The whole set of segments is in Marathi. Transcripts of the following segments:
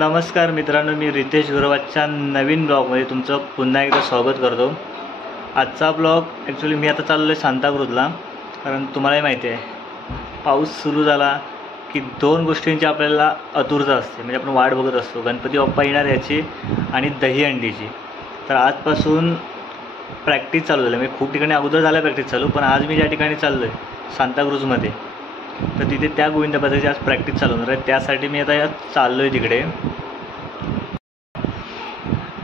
नमस्कार मित्रांनो, मी रितेश गुरवाच्या नवीन ब्लॉगमध्ये तुमचं पुन्हा एकदा स्वागत करतो। आजचा ब्लॉग ॲक्च्युली मी आता चाललो आहे सांताक्रूजला, कारण तुम्हालाही माहिती आहे पाऊस सुरू झाला की दोन गोष्टींची आपल्याला आतुरता असते, म्हणजे आपण वाट बघत असतो, गणपती बाप्पा येणार याची आणि दहीहंडीची। तर आजपासून प्रॅक्टिस चालू झाली, म्हणजे खूप ठिकाणी अगोदर झालं प्रॅक्टिस चालू, पण आज मी ज्या ठिकाणी चाललो आहे सांताक्रूजमध्ये, तर तिथे त्या गोविंदापदाची आज प्रॅक्टिस चालू होणार आहे। त्यासाठी मी आता चाललो आहे तिकडे।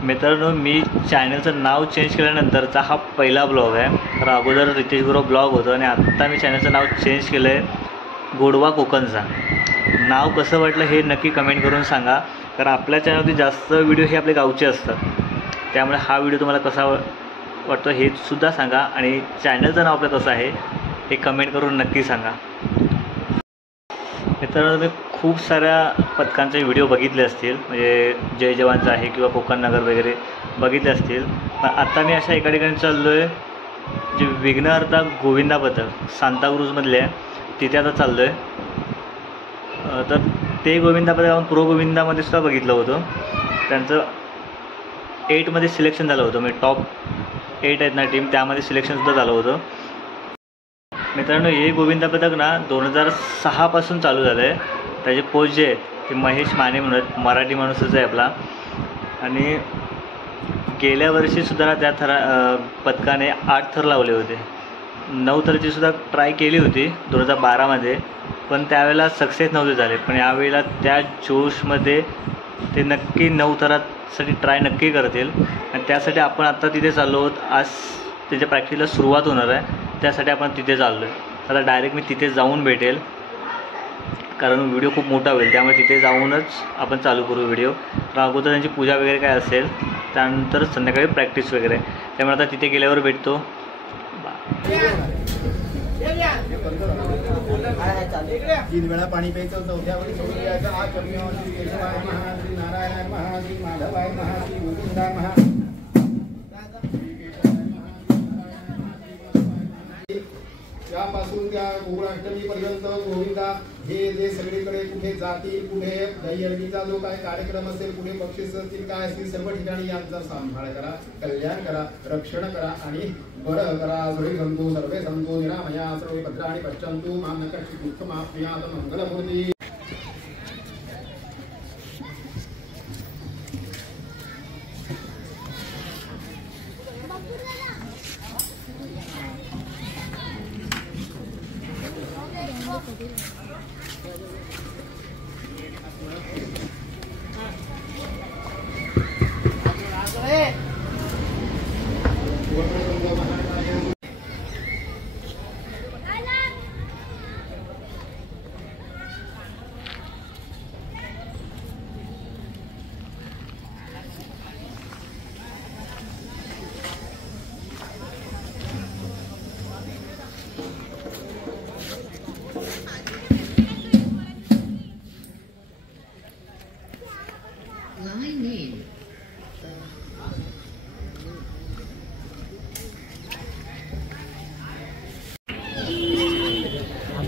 मित्रांनो, मी चॅनलचं नाव चेंज केल्यानंतरचा हा पहिला ब्लॉग आहे। तर अगोदर रितेश गुरव ब्लॉग होतं आणि आत्ता मी चॅनलचं नाव चेंज केलं आहे गोडवा कोकणचा। नाव कसं वाटलं हे नक्की कमेंट करून सांगा, कारण आपल्या चॅनलवरती जास्त व्हिडिओ हे आपले गावचे असतात, त्यामुळे हा व्हिडिओ तुम्हाला कसा वाटतो हे सुद्धा सांगा, आणि चॅनलचं नाव आपलं कसं आहे हे कमेंट करून नक्की सांगा। मित्रांनो, मी खूप साऱ्या पथकांचे व्हिडिओ बघितले असतील, म्हणजे जय जवानचा आहे किंवा कोकण नगर वगैरे बघितले असतील, पण आता मी अशा एका ठिकाणी चाललो आहे जे विघ्नहर्ता गोविंदा पथक सांताक्रूजमधले आहे, तिथे आता चाललो आहे। तर ते गोविंदा पथक आपण प्रो गोविंदामध्ये सुद्धा बघितलं होतं, त्यांचं 8मध्ये सिलेक्शन झालं होतं, म्हणजे टॉप 8 आहेत ना टीम, त्यामध्ये सिलेक्शनसुद्धा झालं होतं। मित्रांनो, हे गोविंदा पथक ना 2006पासून चालू झालं आहे। त्याचे कोच जे आहेत ते महेश माने म्हणून मराठी माणूसच आहे आपला, आणि गेल्या वर्षीसुद्धा त्या पथकाने 8 थर लावले होते, 9 थरचीसुद्धा ट्राय केली होती 2012मध्ये, पण त्यावेळेला सक्सेस नव्हते झाले। पण यावेळेला त्या जोशमध्ये ते नक्की 9 थरासाठी ट्राय नक्की करतील, आणि त्यासाठी आपण आत्ता तिथे चाललो आहोत। आज त्याच्या प्रॅक्टिसला सुरुवात होणार आहे, त्यासाठी आपण तिथे चाललो आहे। आता डायरेक्ट मी तिथे जाऊन भेटेल, कारण व्हिडिओ खूप मोठा होईल, त्यामुळे तिथे जाऊनच आपण चालू करू व्हिडिओ। तर अगोदर त्यांची पूजा वगैरे काय असेल, त्यानंतर संध्याकाळी प्रॅक्टिस वगैरे, त्यामुळे आता तिथे गेल्यावर भेटतो। 3 वेळा पाणी प्यायचं, 4थ्या वेळी सोडून द्यायचं। हा कर्म श्री केशवाय महा, श्री नारायणाय महा, श्री माधवाय महा, श्री गोविंदाय महा। यापासून त्या गोकुळाष्टमीपर्यंत गोविंदा हे जे सगळीकडे कुठे जातील, कुठे दहीहंडीचा जो काय कार्यक्रम असेल, कुठे बक्षीस असतील, काय असतील, सर्व ठिकाणी यांचा सांभाळ करा, कल्याण करा, रक्षण करा आणि बरं करा। सर्वे संतो निरामया सर्वे भद्राणि पश्यन्तु मा न कश्चित् दुःखमाप्नुयात् मंगलमूर्ती।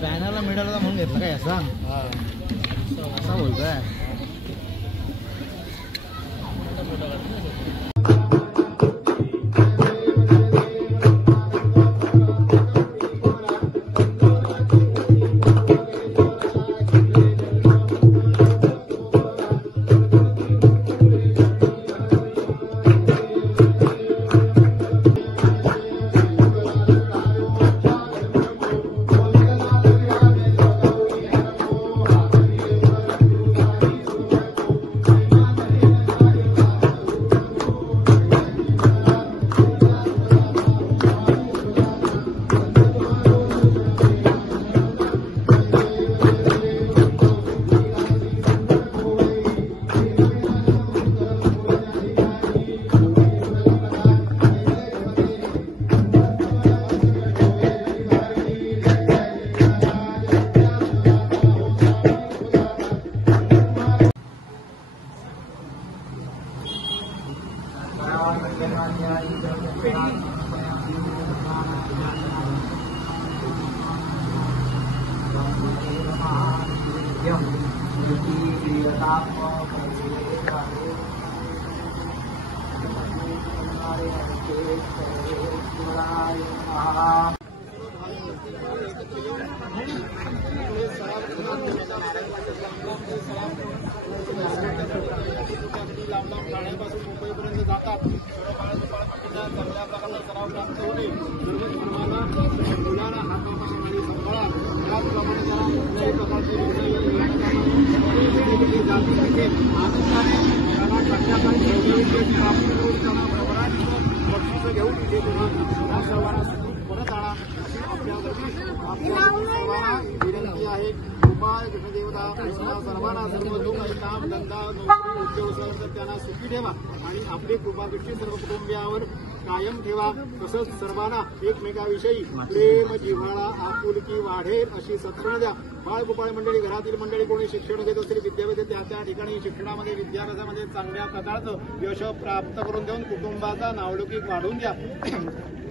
बॅनरला मिळाला म्हणून घेतला काय असा असा बोलतोय। नित्यं नारायणेश्वराय नमः. लांब लांब ठाण्यापासून मुंबईपर्यंत जातात. चांगल्या प्रकारचा सराव प्राप्त होणे, सर्व धर्माला मुलाला हातापासून आणि सांभाळा. त्याचप्रमाणे त्याला कुठल्याही प्रकारचे जाती तिथे आनंदाने त्याला संध्याकाळी ठेवण्याची प्राप्त करून त्यांना भरभराटीचं बक्षीस घेऊन तिथे या सर्वांना सुखरूप परत आणा अशी आपल्या सर्वांना विनंती आहे. कृपा गणदेवता सर्वांना सर्व जो काही काम धंदा नोकरी उद्योग असेल तर त्यांना सुखी ठेवा आणि आपली कृपा दृष्टी सर्व कुटुंबियावर कायम ठेवा. तसंच सर्वांना एकमेकाविषयी प्रेम जिव्हाळा आपुलकी वाढेल अशी सत्सण द्या. बाळगोपाळ मंडळी घरातील मंडळी कोणी शिक्षण घेत असतील विद्यार्थी त्या त्या ठिकाणी शिक्षणामध्ये विद्याभ्यासामध्ये चांगल्या प्रकारचं यश प्राप्त करून देऊन कुटुंबाचा नावलौकिक वाढवून द्या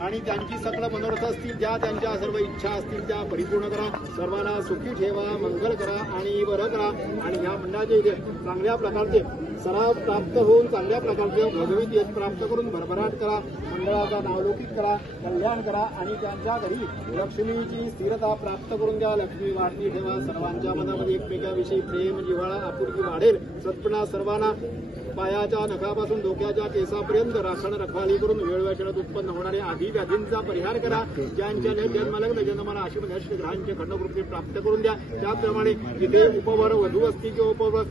आणि त्यांची सकल मनोरथ असतील त्या त्यांच्या सर्व इच्छा असतील त्या परिपूर्ण करा. सर्वांना सुखी ठेवा, मंगल करा आणि बरं करा आणि या मंडळाचे इथे चांगल्या प्रकारचे सराव प्राप्त होऊन चांगल्या प्रकारचे भगवत यश प्राप्त करून भरभराट करा. मंडळाचा नावलौकिक करा, कल्याण करा आणि त्यांच्या घरी लक्ष्मीची स्थिरता प्राप्त करून द्या. लक्ष्मी वाढती ठेवा. सर्वांच्या मनामध्ये एकमेकाविषयी प्रेम जिव्हाळा आपुलकी वाढेल. सत्पणा सर्वांना पायाच्या नखापासून डोक्याच्या केसापर्यंत राखण रखवाली करून वेळोवेळी शरीरात उत्पन्न होणाऱ्या आधी व्याधींचा परिहार करा. ज्यांच्या जन्मलग्न जन्माला अशी नष्ट ग्रहांचे खंडवृत्ती प्राप्त करून द्या. त्याचप्रमाणे जिथे उपवर वधू असतील किंवा उपवर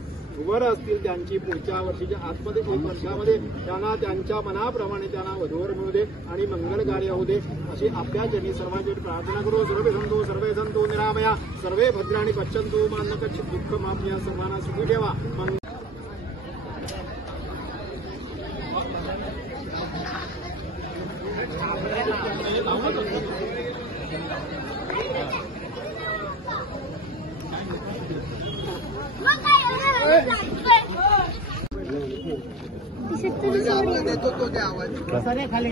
वर असतील त्यांची पुढच्या वर्षीच्या आतमध्ये 1 वर्षामध्ये त्यांना त्यांच्या मनाप्रमाणे त्यांना वधूवर मिळू दे आणि मंगल कार्य होऊ दे अशी आपल्या जनी सर्वांची प्रार्थना करू. सर्वे संतो निरामया सर्वे भद्राणी पश्यंतु मा न कच्चित् दुःख मापया. सर्वांना सुखी ठेवा. खाली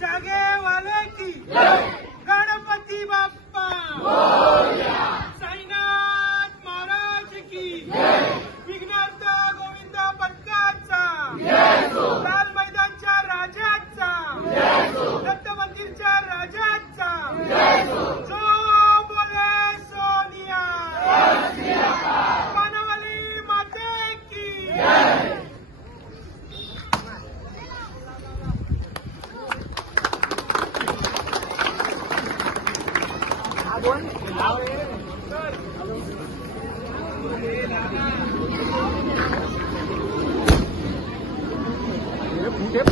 जागे वाले की गणपति बाप्पा साईनाथ महाराज की विघ्नहर्ता गोविंद पटकाचा लाल मैदानच्या राजाचा दत्त मंदिरच्या राजाचा जो बोले सोनिया पानवाली माते की ये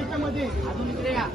याच्यामध्ये अजून इकडे या.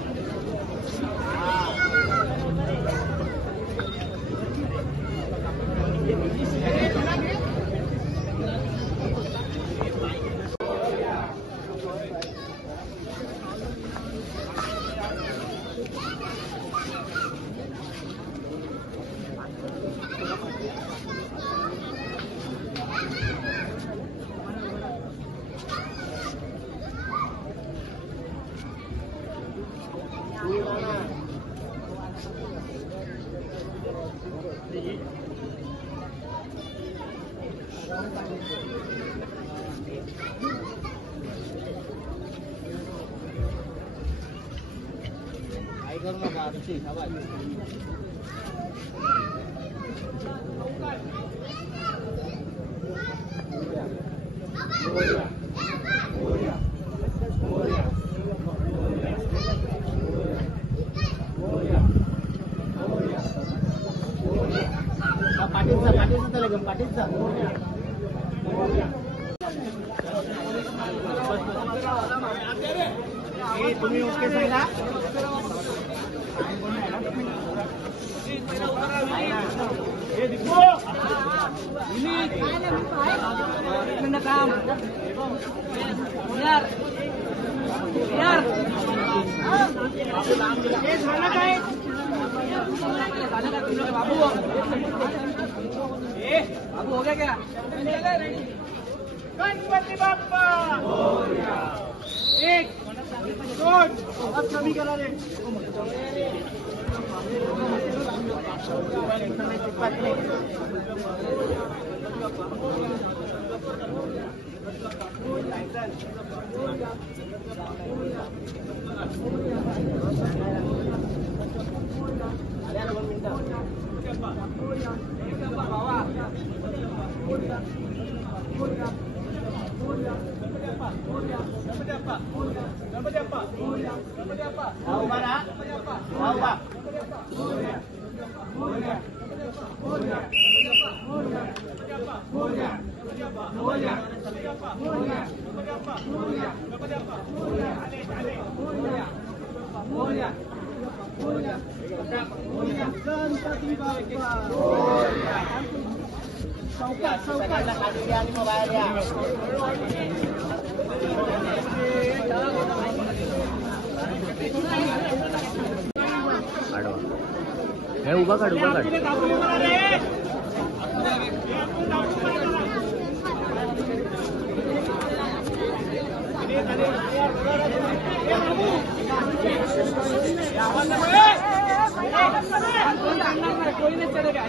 तुम्ही ओके सांगा. काम यार झालं काय बाबू बाबू हो गया क्या. गणपती बाप्पा एक दोन अब कमी करा रे. उभा काढ उभा काढ. कोई नहीं चलेगा.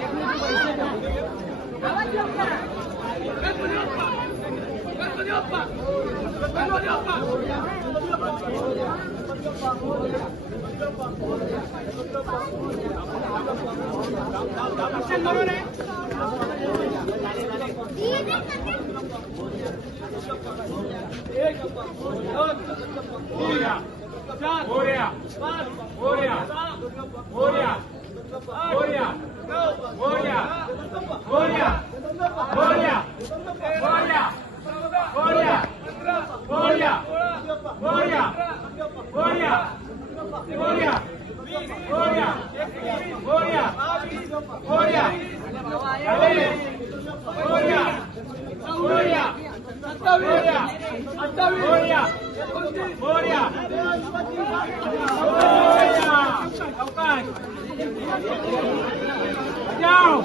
जाओ.